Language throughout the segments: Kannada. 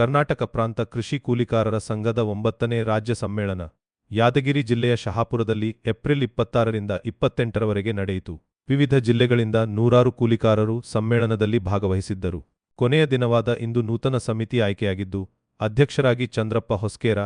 ಕರ್ನಾಟಕ ಪ್ರಾಂತ ಕೃಷಿ ಕೂಲಿಕಾರರ ಸಂಘದ 9ನೇ ರಾಜ್ಯ ಸಮ್ಮೇಳನ ಯಾದಗಿರಿ ಜಿಲ್ಲೆಯ ಶಹಾಪುರದಲ್ಲಿ ಏಪ್ರಿಲ್ 26ರಿಂದ 28ರವರೆಗೆ ನಡೆಯಿತು. ವಿವಿಧ ಜಿಲ್ಲೆಗಳಿಂದ ನೂರಾರು ಕೂಲಿಕಾರರು ಸಮ್ಮೇಳನದಲ್ಲಿ ಭಾಗವಹಿಸಿದ್ದರು. ಕೊನೆಯ ದಿನವಾದ ಇಂದು ನೂತನ ಸಮಿತಿ ಆಯ್ಕೆಯಾಗಿದ್ದು, ಅಧ್ಯಕ್ಷರಾಗಿ ಚಂದ್ರಪ್ಪ ಹೊಸ್ಕೇರ,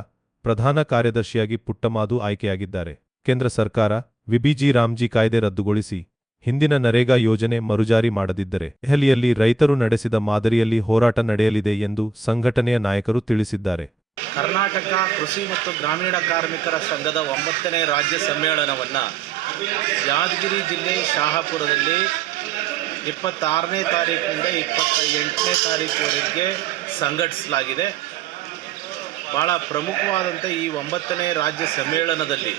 ಪ್ರಧಾನ ಕಾರ್ಯದರ್ಶಿಯಾಗಿ ಪುಟ್ಟಮಾದು ಆಯ್ಕೆಯಾಗಿದ್ದಾರೆ. ಕೇಂದ್ರ ಸರ್ಕಾರ ವಿಬಿಜಿ ರಾಮ್ಜಿ ಕಾಯ್ದೆ ರದ್ದುಗೊಳಿಸಿ ಹಿಂದಿನ ನರೇಗಾ ಯೋಜನೆ ಮರುಜಾರಿ ಮಾಡದಿದ್ದರೆ ದೆಹಲಿಯಲ್ಲಿ ರೈತರು ನಡೆಸಿದ ಮಾದರಿಯಲ್ಲಿ ಹೋರಾಟ ನಡೆಯಲಿದೆ ಎಂದು ಸಂಘಟನೆಯ ನಾಯಕರು ತಿಳಿಸಿದ್ದಾರೆ. ಕರ್ನಾಟಕ ಕೃಷಿ ಮತ್ತು ಗ್ರಾಮೀಣ ಕಾರ್ಮಿಕರ ಸಂಘದ 9ನೇ ರಾಜ್ಯ ಸಮ್ಮೇಳನವನ್ನು ಯಾದಗಿರಿ ಜಿಲ್ಲೆ ಶಹಾಪುರದಲ್ಲಿ 26ನೇ ತಾರೀಕಿನಿಂದ 28ನೇ ತಾರೀಕುವರೆಗೆ ಸಂಘಟಿಸಲಾಗಿದೆ. ಭಾಳ ಪ್ರಮುಖವಾದಂಥ ಈ 9ನೇ ರಾಜ್ಯ ಸಮ್ಮೇಳನದಲ್ಲಿ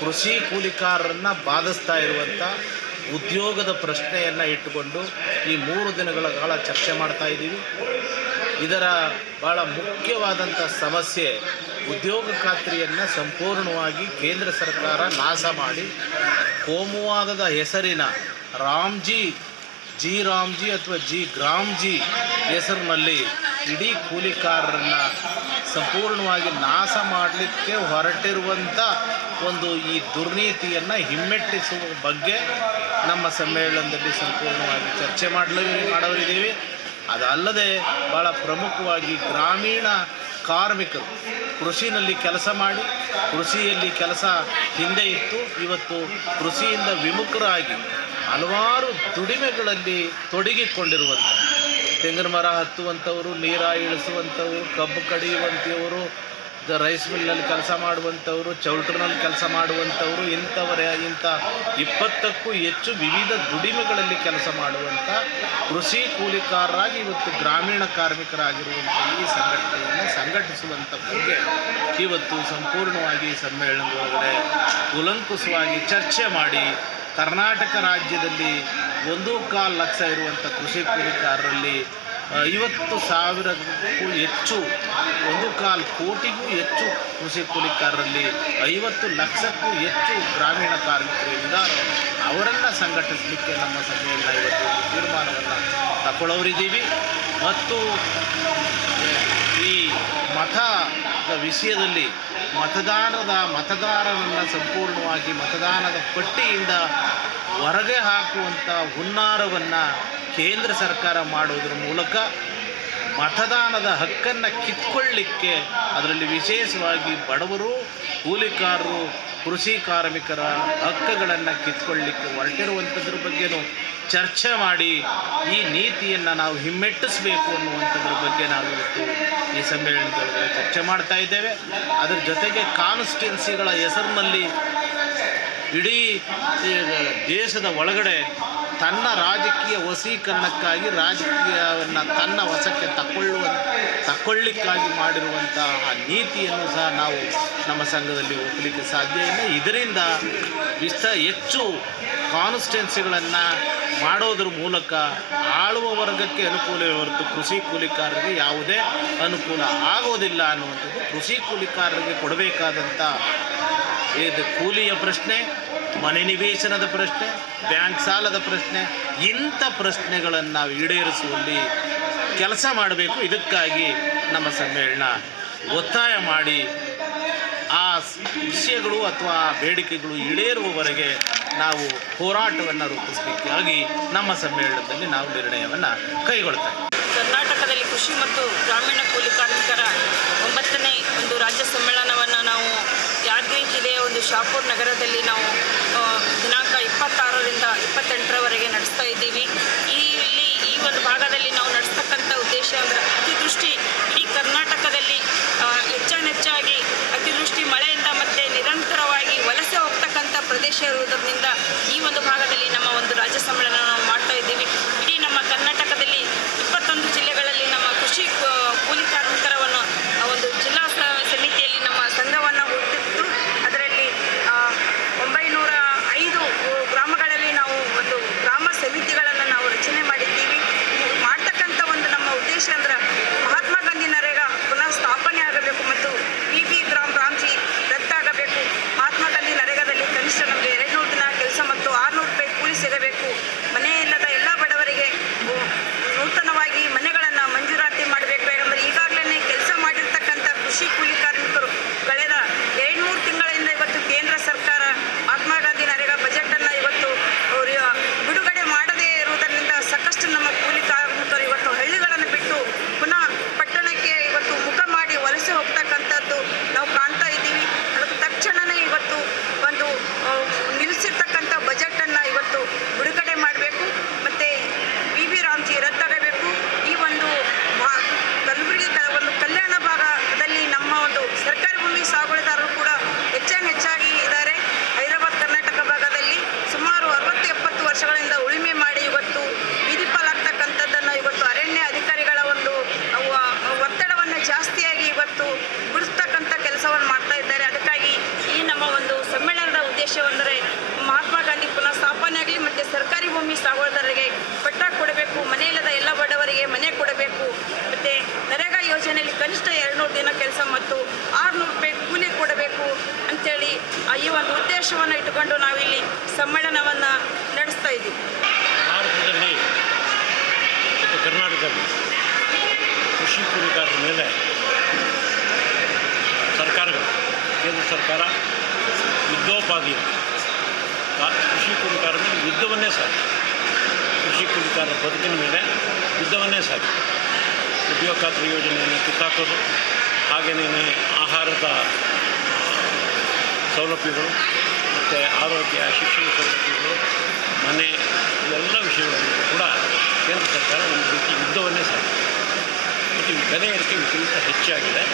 ಕೃಷಿ ಕೂಲಿಕಾರರನ್ನು ಬಾಧಿಸ್ತಾ ಇರುವಂಥ ಉದ್ಯೋಗದ ಪ್ರಶ್ನೆಯನ್ನು ಇಟ್ಟುಕೊಂಡು ಈ 3 ದಿನಗಳ ಕಾಲ ಚರ್ಚೆ ಮಾಡ್ತಾ ಇದ್ದೀವಿ. ಇದರ ಭಾಳ ಮುಖ್ಯವಾದಂಥ ಸಮಸ್ಯೆ ಉದ್ಯೋಗ ಖಾತ್ರಿಯನ್ನು ಸಂಪೂರ್ಣವಾಗಿ ಕೇಂದ್ರ ಸರ್ಕಾರ ನಾಶ ಮಾಡಿ ಕೋಮುವಾದದ ಹೆಸರಿನ ರಾಮ್ಜಿ ಅಥವಾ ಗ್ರಾಮ್ಜಿ ಹೆಸರಿನಲ್ಲಿ ಇಡೀ ಕೂಲಿಕಾರರನ್ನು ಸಂಪೂರ್ಣವಾಗಿ ನಾಶ ಮಾಡಲಿಕ್ಕೆ ಹೊರಟಿರುವಂಥ ಒಂದು ಈ ದುರ್ನೀತಿಯನ್ನು ಹಿಮ್ಮೆಟ್ಟಿಸುವ ಬಗ್ಗೆ ನಮ್ಮ ಸಮ್ಮೇಳನದಲ್ಲಿ ಸಂಪೂರ್ಣವಾಗಿ ಚರ್ಚೆ ಮಾಡಲಿದ್ದೀವಿ. ಅದಲ್ಲದೆ ಭಾಳ ಪ್ರಮುಖವಾಗಿ ಗ್ರಾಮೀಣ ಕಾರ್ಮಿಕರು ಕೃಷಿನಲ್ಲಿ ಕೆಲಸ ಮಾಡಿ ಕೃಷಿಯಲ್ಲಿ ಕೆಲಸ ಹಿಂದೆ ಇತ್ತು, ಇವತ್ತು ಕೃಷಿಯಿಂದ ವಿಮುಖರಾಗಿ ಹಲವಾರು ದುಡಿಮೆಗಳಲ್ಲಿ ತೊಡಗಿಕೊಂಡಿರುವಂಥ ತೆಂಗಿನ ಮರ ಹತ್ತುವಂಥವರು, ನೀರ ಇಳಿಸುವಂಥವರು, ಕಬ್ಬು ಕಡಿಯುವಂಥವರು, ರೈಸ್ ಮಿಲ್ನಲ್ಲಿ ಕೆಲಸ ಮಾಡುವಂಥವರು, ಚೌಲ್ಟ್ರಿನಲ್ಲಿ ಕೆಲಸ ಮಾಡುವಂಥವರು, ಇಂಥ 20ಕ್ಕೂ ಹೆಚ್ಚು ವಿವಿಧ ದುಡಿಮೆಗಳಲ್ಲಿ ಕೆಲಸ ಮಾಡುವಂಥ ಕೃಷಿ ಕೂಲಿಕಾರರಾಗಿ ಇವತ್ತು ಗ್ರಾಮೀಣ ಕಾರ್ಮಿಕರಾಗಿರುವಂಥ ಈ ಸಂಘಟನೆಯನ್ನು ಸಂಘಟಿಸುವಂಥ ಬಗ್ಗೆ ಇವತ್ತು ಸಂಪೂರ್ಣವಾಗಿ ಸಮ್ಮೇಳನದೊಳಗಡೆ ಕೂಲಂಕುಷವಾಗಿ ಚರ್ಚೆ ಮಾಡಿ ಕರ್ನಾಟಕ ರಾಜ್ಯದಲ್ಲಿ 1.25 ಲಕ್ಷ ಇರುವಂಥ ಕೃಷಿ ಕೂಲಿಕಾರರಲ್ಲಿ 50,000ಕ್ಕೂ ಹೆಚ್ಚು 1.25 ಕೋಟಿಗೂ ಹೆಚ್ಚು ಕೃಷಿ ಕೂಲಿಕಾರರಲ್ಲಿ 50 ಲಕ್ಷಕ್ಕೂ ಹೆಚ್ಚು ಗ್ರಾಮೀಣ ಕಾರ್ಮಿಕರು ಇದ್ದಾರೆ. ಅವರನ್ನು ಸಂಘಟಿಸಲಿಕ್ಕೆ ನಮ್ಮ ಸಭೆಯಲ್ಲಿ ಇವತ್ತು ತೀರ್ಮಾನವನ್ನು ತಗೊಳ್ಳೋರಿದ್ದೀವಿ. ಮತ್ತು ಈ ಮತದ ವಿಷಯದಲ್ಲಿ ಮತದಾರರನ್ನು ಸಂಪೂರ್ಣವಾಗಿ ಮತದಾನದ ಪಟ್ಟಿಯಿಂದ ಹೊರಗೆ ಹಾಕುವಂಥ ಹುನ್ನಾರವನ್ನು ಕೇಂದ್ರ ಸರ್ಕಾರ ಮಾಡೋದ್ರ ಮೂಲಕ ಮತದಾನದ ಹಕ್ಕನ್ನು ಕಿತ್ಕೊಳ್ಳಿಕ್ಕೆ, ಅದರಲ್ಲಿ ವಿಶೇಷವಾಗಿ ಬಡವರು, ಕೂಲಿಕಾರರು, ಕೃಷಿ ಕಾರ್ಮಿಕರ ಹಕ್ಕುಗಳನ್ನು ಕಿತ್ಕೊಳ್ಳಿಕ್ಕೆ ಹೊರಟಿರುವಂಥದ್ರ ಬಗ್ಗೆನೂ ಚರ್ಚೆ ಮಾಡಿ ಈ ನೀತಿಯನ್ನು ನಾವು ಹಿಮ್ಮೆಟ್ಟಿಸಬೇಕು ಅನ್ನುವಂಥದ್ರ ಬಗ್ಗೆ ನಾವು ಇವತ್ತು ಈ ಸಮ್ಮೇಳನದೊಳಗೆ ಚರ್ಚೆ ಮಾಡ್ತಾ ಇದ್ದೇವೆ. ಅದರ ಜೊತೆಗೆ ಕಾನ್ಸ್ಟಿಟ್ಯುನ್ಸಿಗಳ ಹೆಸರಿನಲ್ಲಿ ಇಡೀ ದೇಶದ ಒಳಗಡೆ ತನ್ನ ರಾಜಕೀಯ ವಶೀಕರಣಕ್ಕಾಗಿ ರಾಜಕೀಯವನ್ನು ತನ್ನ ವಶಕ್ಕೆ ತಕ್ಕೊಳ್ಳಿಕ್ಕಾಗಿ ಮಾಡಿರುವಂಥ ಆ ನೀತಿಯನ್ನು ಸಹ ನಾವು ನಮ್ಮ ಸಂಘದಲ್ಲಿ ಒಪ್ಪಲಿಕ್ಕೆ ಸಾಧ್ಯ ಇಲ್ಲ. ಇದರಿಂದ ಹೆಚ್ಚು ಕಾನ್ಸ್ಟಿಟ್ಯುನ್ಸಿಗಳನ್ನು ಮಾಡೋದ್ರ ಮೂಲಕ ಆಳುವ ವರ್ಗಕ್ಕೆ ಅನುಕೂಲವೇ ಹೊರತು ಕೃಷಿ ಕೂಲಿಕಾರರಿಗೆ ಯಾವುದೇ ಅನುಕೂಲ ಆಗೋದಿಲ್ಲ ಅನ್ನುವಂಥದ್ದು. ಕೃಷಿ ಕೂಲಿಕಾರರಿಗೆ ಕೊಡಬೇಕಾದಂಥ ಇದು ಕೂಲಿಯ ಪ್ರಶ್ನೆ, ಮನೆ ನಿವೇಶನದ ಪ್ರಶ್ನೆ, ಬ್ಯಾಂಕ್ ಸಾಲದ ಪ್ರಶ್ನೆ, ಇಂಥ ಪ್ರಶ್ನೆಗಳನ್ನು ನಾವು ಈಡೇರಿಸುವಲ್ಲಿ ಕೆಲಸ ಮಾಡಬೇಕು. ಇದಕ್ಕಾಗಿ ನಮ್ಮ ಸಮ್ಮೇಳನ ಒತ್ತಾಯ ಮಾಡಿ ಆ ವಿಷಯಗಳು ಅಥವಾ ಬೇಡಿಕೆಗಳು ಈಡೇರುವವರೆಗೆ ನಾವು ಹೋರಾಟವನ್ನು ರೂಪಿಸಲಿಕ್ಕಾಗಿ ನಮ್ಮ ಸಮ್ಮೇಳನದಲ್ಲಿ ನಾವು ನಿರ್ಣಯವನ್ನು ಕೈಗೊಳ್ತೇವೆ. ಕರ್ನಾಟಕದಲ್ಲಿ ಕೃಷಿ ಮತ್ತು ಗ್ರಾಮೀಣ ಕೂಲಿ ಕಾರ್ಮಿಕರ 9ನೇ ಒಂದು ರಾಜ್ಯ ಸಮ್ಮೇಳನವನ್ನು ನಾವು ಯಾದಗಿರಿ ಜಿಲ್ಲೆಯ ಒಂದು ಶಹಾಪುರ ನಗರದಲ್ಲಿ ನಾವು ದಿನಾಂಕ 26ರಿಂದ 28ರವರೆಗೆ ನಡೆಸ್ತಾ ಇದ್ದೀವಿ. ಈ ಒಂದು ಭಾಗದಲ್ಲಿ ನಾವು ನಡೆಸ್ತಕ್ಕಂಥ ಉದ್ದೇಶ ಅಂದರೆ ಅತಿವೃಷ್ಟಿ ಇಡೀ ಕರ್ನಾಟಕದಲ್ಲಿ ಹೆಚ್ಚಾಗಿ ಅತಿವೃಷ್ಟಿ ಮಳೆಯಿಂದ ಮತ್ತು ನಿರಂತರವಾಗಿ ವಲಸೆ ಹೋಗ್ತಕ್ಕಂಥ ಪ್ರದೇಶ ಇರುವುದರಿಂದ ಈ ಒಂದು ಭಾಗದಲ್ಲಿ ನಮ್ಮ ಒಂದು ರಾಜ್ಯ ಸಮ್ಮೇಳನ ನಾವು ಮಾಡ್ತಾ ಇದ್ದೀವಿ. ಇಡೀ ನಮ್ಮ ಕರ್ನಾಟಕದಲ್ಲಿ 21 ಜಿಲ್ಲೆಗಳಲ್ಲಿ ನಮ್ಮ ಕೃಷಿ ಕೂಲಿ ಕಾರ್ಮಿಕರವನ್ನು ಒಂದು ಜಿಲ್ಲಾ ಸಮಿತಿಯಲ್ಲಿ ನಮ್ಮ ಸಂಘವನ್ನು ಹುಟ್ಟಿದ್ದು, ಅದರಲ್ಲಿ 905 ಗ್ರಾಮಗಳಲ್ಲಿ ನಾವು ಒಂದು ಗ್ರಾಮ ಸಮಿತಿಗಳನ್ನು ನಾವು ರಚನೆ ಮಾಡಿದ್ದೀವಿ. ಮಾಡ್ತಕ್ಕಂಥ ಒಂದು ನಮ್ಮ ಉದ್ದೇಶ ಅಂದ್ರೆ ಕೃಷಿ ಕೂಲಿ ಕಾರ್ಮಿಕರು ಕಳೆದ 2-3 ತಿಂಗಳಿಂದ ಇವತ್ತು ಕೇಂದ್ರ ಸರ್ಕಾರ ಮಹಾತ್ಮ ಗಾಂಧಿ ನರೇಗಾ ಬಜೆಟನ್ನು ಇವತ್ತು ಬಿಡುಗಡೆ ಮಾಡದೇ ಇರುವುದರಿಂದ ಸಾಕಷ್ಟು ನಮ್ಮ ಕೂಲಿ ಕಾರ್ಮಿಕರು ಇವತ್ತು ಹಳ್ಳಿಗಳನ್ನು ಬಿಟ್ಟು ಪುನಃ ಪಟ್ಟಣಕ್ಕೆ ಇವತ್ತು ಮುಖ ಮಾಡಿ ವಲಸೆ ಹೋಗ್ತಕ್ಕಂಥದ್ದು ನಾವು ಕಾಣ್ತಾ ಇದ್ದೀವಿ. ಅದಕ್ಕೆ ತಕ್ಷಣವೇ ಇವತ್ತು ಒಂದು ನಿಲ್ಲಿಸಿರ್ತಕ್ಕಂಥ ಬಜೆಟನ್ನು ಇವತ್ತು ಬಿಡುಗಡೆ ಮಾಡಬೇಕು ಮತ್ತು ವಿ ರಾಮ್ಜಿ ರದ್ದಾಗಬೇಕು. ಈ ಒಂದು ಕಲಬುರಗಿ ಒಂದು ಕಲ್ಯಾಣ ಭಾಗದಲ್ಲಿ ನಮ್ಮ ಒಂದು ಸರ್ಕಾರಿ ಭೂಮಿ ಸಾಗುವಳಿದಾರರು ಕೂಡ ಹೆಚ್ಚಾಗಿ ಇದ್ದಾರೆ. ಹೈದರಾಬಾದ್ ಕರ್ನಾಟಕ ಭಾಗದಲ್ಲಿ ಸುಮಾರು 60-70 ವರ್ಷಗಳಿಂದ ಉಳುಮೆ ಮಾಡಿ ಇವತ್ತು ಬೀದಿ ಪಾಲಾಗ್ತಕ್ಕಂಥದ್ದನ್ನು ಇವತ್ತು ಅರಣ್ಯ ಅಧಿಕಾರಿಗಳ ಒಂದು ಒತ್ತಡವನ್ನು ಜಾಸ್ತಿಯಾಗಿ ಇವತ್ತು ಬಿಡಿಸ್ತಕ್ಕಂಥ ಕೆಲಸವನ್ನು ಮಾಡ್ತಾ ಇದ್ದಾರೆ. ಅದಕ್ಕಾಗಿ ಈ ನಮ್ಮ ಒಂದು ಸಮ್ಮೇಳನದ ಉದ್ದೇಶವೆಂದರೆ ಮಹಾತ್ಮ ಗಾಂಧಿ ಪುನಃ ಸ್ಥಾಪನೆ ಆಗಲಿ ಮತ್ತು ಸರ್ಕಾರಿ ಭೂಮಿ ಸಾಗುವಳಿದಾರರಿಗೆ ಪಟ್ಟ ಕೊಡಬೇಕು, ಮನೆಯಿಲ್ಲದ ಎಲ್ಲ ಬಡವರಿಗೆ ಮನೆ ಕೊಡಬೇಕು, ಮತ್ತು ನರೇಗಾ ಯೋಜನೆಯಲ್ಲಿ ಕನಿಷ್ಠ 200 ದಿನ ಕೆಲಸ ಮತ್ತು 600 ರೂಪಾಯಿ ಕೂಲಿ ಕೊಡಬೇಕು ಅಂಥೇಳಿ ಈ ಒಂದು ಉದ್ದೇಶವನ್ನು ಇಟ್ಟುಕೊಂಡು ನಾವಿಲ್ಲಿ ಸಮ್ಮೇಳನವನ್ನು ನಡೆಸ್ತಾ ಇದ್ದೀವಿ. ಭಾರತದಲ್ಲಿ ಮತ್ತು ಕರ್ನಾಟಕದಲ್ಲಿ ಕೃಷಿ ಕೂಲಿಕಾರರ ಮೇಲೆ ಸರ್ಕಾರಗಳು, ಕೇಂದ್ರ ಸರ್ಕಾರ ಯುದ್ಧೋಪಾದಿ ಕೃಷಿ ಕೂಲಿಕಾರರ ಮೇಲೆ ಯುದ್ಧವನ್ನೇ ಸಾಗಿ, ಕೃಷಿ ಕೂಲಿಕಾರರ ಬದುಕಿನ ಮೇಲೆ ಯುದ್ಧವನ್ನೇ ಸಾಗಿ ಉದ್ಯೋಗ ಖಾತ್ರಿ ಯೋಜನೆಯನ್ನು ಕಿತ್ತಾಕೋದು, ಹಾಗೆಯೇ ಆಹಾರದ ಸೌಲಭ್ಯಗಳು ಮತ್ತು ಆರೋಗ್ಯ, ಶಿಕ್ಷಣ ಸೌಲಭ್ಯಗಳು, ಮನೆ, ಇವೆಲ್ಲ ವಿಷಯಗಳನ್ನು ಕೂಡ ಕೇಂದ್ರ ಸರ್ಕಾರ ಒಂದು ರೀತಿ ಯುದ್ಧವನ್ನೇ ಸಾಗಿದೆ. ಮತ್ತು ಬೆಲೆ ಏರಿಕೆ ವಿಪರೀತ ಹೆಚ್ಚಾಗಿದೆ.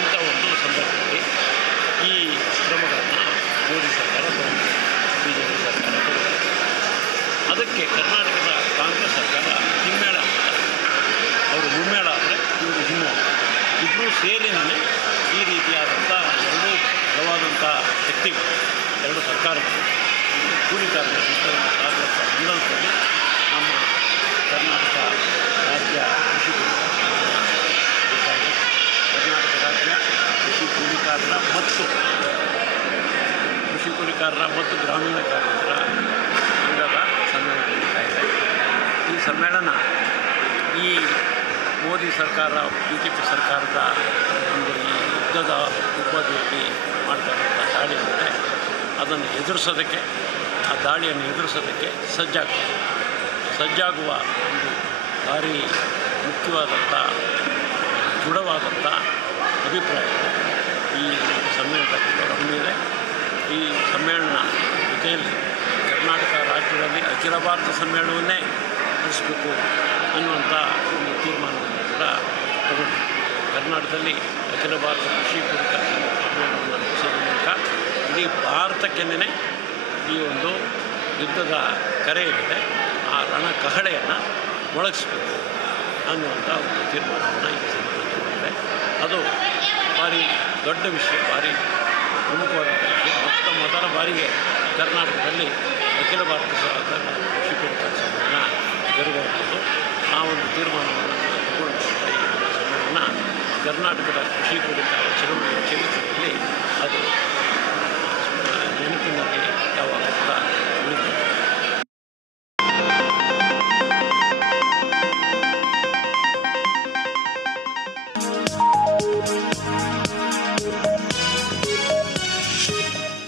ಇಂಥ ಒಂದು ಸಂದರ್ಭದಲ್ಲಿ ಈ ಕ್ರಮಗಳನ್ನು ಮೋದಿ ಸರ್ಕಾರ ತಗೊಂಡಿದೆ, BJP ಸರ್ಕಾರ ತಗೊಂಡಿದೆ. ಅದಕ್ಕೆ ಕರ್ನಾಟಕದ ಕಾಂಗ್ರೆಸ್ ಸರ್ಕಾರ ಹಿಮ್ಮೇಳ ಆಗ್ತಾರೆ. ಅವರು ಮುಮ್ಮೇಳ ಆದರೆ ಇವರು ಹಿಮ್ಮು, ಇಬ್ಬರೂ ಸೇರಿನೇ ಈ ರೀತಿಯಾದಂಥ ಎರಡೂ ಬಲವಾದಂಥ ಶಕ್ತಿಗಳು, ಎರಡು ಸರ್ಕಾರಗಳು ಕೂಲಿಕಾರರ ಸಾಗುವಂಥ ಸಂದರ್ಭದಲ್ಲಿ ನಮ್ಮ ಕರ್ನಾಟಕ ರಾಜ್ಯ ಕೃಷಿ ಕರ್ನಾಟಕ ರಾಜ್ಯ ಕೃಷಿ ಕೂಲಿಕಾರರ ಮತ್ತು ಗ್ರಾಮೀಣ ಕಾರ್ಮಿಕರ ಸಂಘದ ಸಮ್ಮೇಳನ ನಡೀತಾ ಇದೆ. ಈ ಸಮ್ಮೇಳನ ಈ ಮೋದಿ ಸರ್ಕಾರ, BJP ಸರ್ಕಾರದ ಒಂದು ಈ ಯುದ್ಧದ ಉಪಾಧಿಯಲ್ಲಿ ಮಾಡ್ತಾ ಇರುವಂಥ ದಾಳಿ ಅಂದರೆ ಅದನ್ನು ಎದುರಿಸೋದಕ್ಕೆ, ಆ ದಾಳಿಯನ್ನು ಎದುರಿಸೋದಕ್ಕೆ ಸಜ್ಜಾಗುವ ಒಂದು ಭಾರಿ ಮುಖ್ಯವಾದಂಥ ದೃಢವಾದಂಥ ಅಭಿಪ್ರಾಯಗಳು ಈ ಸಮ್ಮೇಳನದಲ್ಲಿ ಹೊರಹೊಮ್ಮಿದೆ. ಈ ಸಮ್ಮೇಳನ ಜೊತೆಯಲ್ಲಿ ಕರ್ನಾಟಕ ರಾಜ್ಯದಲ್ಲಿ ಅಖಿಲ ಭಾರತ ಸಮ್ಮೇಳನವನ್ನೇ ನಡೆಸಬೇಕು ಅನ್ನುವಂಥ ಒಂದು ತೀರ್ಮಾನವನ್ನು ಕೂಡ ತಗೊಂಡು ಕರ್ನಾಟಕದಲ್ಲಿ ಅಖಿಲ ಭಾರತ ಕೃಷಿ ಕೂಲಿಕಾರ ಸಮ್ಮೇಳನವನ್ನು ನಡೆಸೋದ್ರ ಮೂಲಕ ಇಡೀ ಭಾರತಕ್ಕೆನೇ ಈ ಒಂದು ಯುದ್ಧದ ಕರೆ ಏನಿದೆ ಆ ರಣಕಹಳೆಯನ್ನು ಮೊಳಗಿಸಬೇಕು ಅನ್ನುವಂಥ ಒಂದು ತೀರ್ಮಾನವನ್ನು ಈ ಸಮ್ಮೇಳನ ತಗೊಂಡಿದೆ. ಅದು ಭಾರಿ ದೊಡ್ಡ ವಿಷಯ, ಭಾರಿ ಪ್ರಮುಖವಾದಂಥ ವಿಷಯ. ಮೊದಲ ಬಾರಿಗೆ ಕರ್ನಾಟಕದಲ್ಲಿ ಅಖಿಲ ಭಾರತ ಕೃಷಿ ಕೂಲಿಕಾರ ಸಮ್ಮೇಳನ ಜರುಗಬಹುದು. ಆ ಒಂದು ತೀರ್ಮಾನವನ್ನು ತಗೊಂಡಂಥ ಈ ಸಮ್ಮೇಳನ ಕರ್ನಾಟಕದ ಕೃಷಿ ಕೂಲಿಕಾರ ಚಳವಳಿಯ ಚರಿತ್ರೆಯಲ್ಲಿ ಅದು ನೆನಪಿನಲ್ಲಿ ಯಾವಾಗ ಕೂಡ